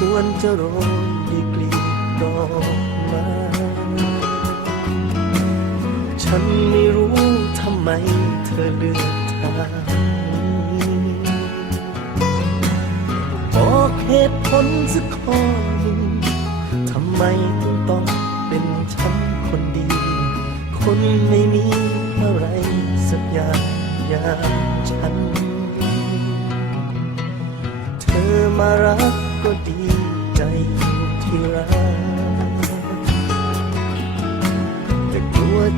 ควนจะโรยด้วยกลีบดอกไม้ฉันไม่รู้ทำไมเธอเลือกทางนี้บอกเหตุผลสักข้อหนึ่งทำไมถึงต้องเป็นฉันคนดี คนไม่มีอะไรสักอย่างอย่างฉัน เธอมารัก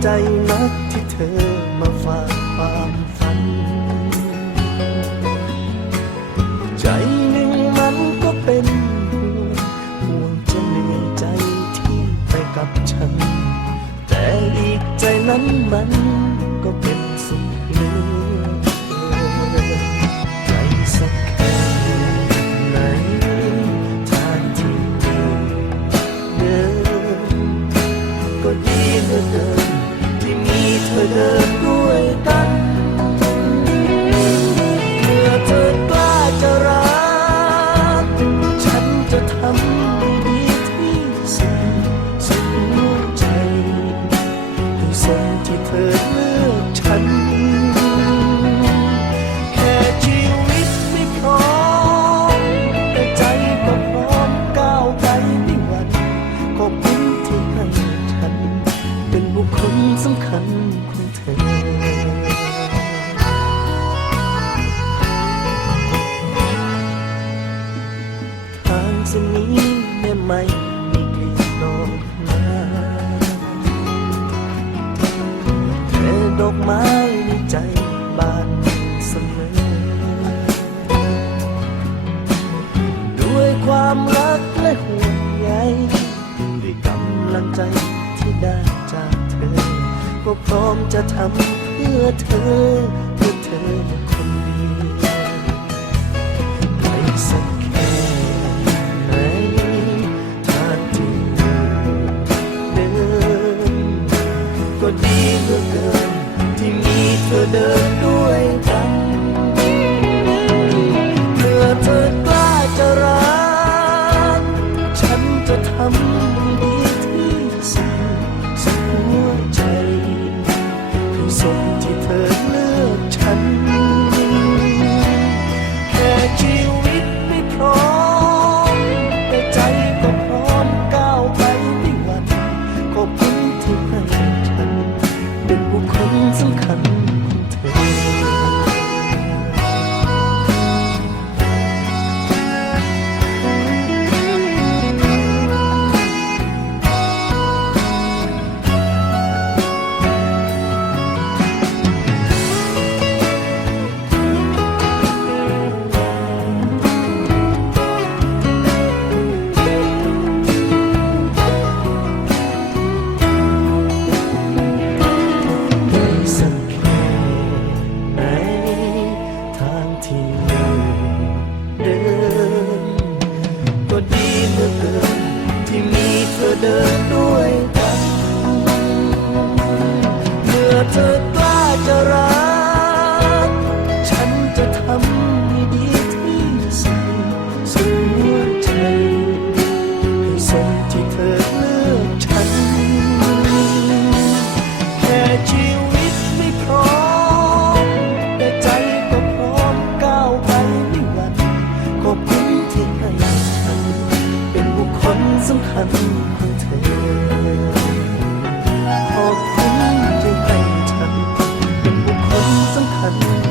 ใจนักที่เธอมาฝากความฝัน ใจหนึ่งมันก็เป็นห่วงห่วงจะเหนื่อยใจที่ไปกับฉัน แต่อีกใจนั้นมันก็เป็นสุขเหลือใจสักแค่ไหนทางที่เดินเดินก็ดีเหลือเกิน มีเทางเส้นนี้แม้ไม่มีกลิ่นดอกไม้แต่ดอกไม้ในใจบานเสมอ ด้วยความรักและห่วงใยด้วยกำลังใจที่ได้จาก ก็พร้อมจะทำเพื่อเธอ เพื่อเธอคนเดียไม่สักแค่ไหนทางที่เดินก็ดีเหลือเกิน ที่มีเธอเดินด้วยกันเพื่อเธอกล้าจะรักฉันจะทำ ด้วยกันเมื่อเธอกล้าจะรัก ฉันจะทำให้ดีที่สุดสุดหัวใจให้สมที่เธอเลือกฉัน แค่ชีวิตไม่พร้อม แต่ใจก็พร้อมก้าวไปไม่หวั่นขอบคุณที่ให้เป็นบุคคลสำคัญ Bye.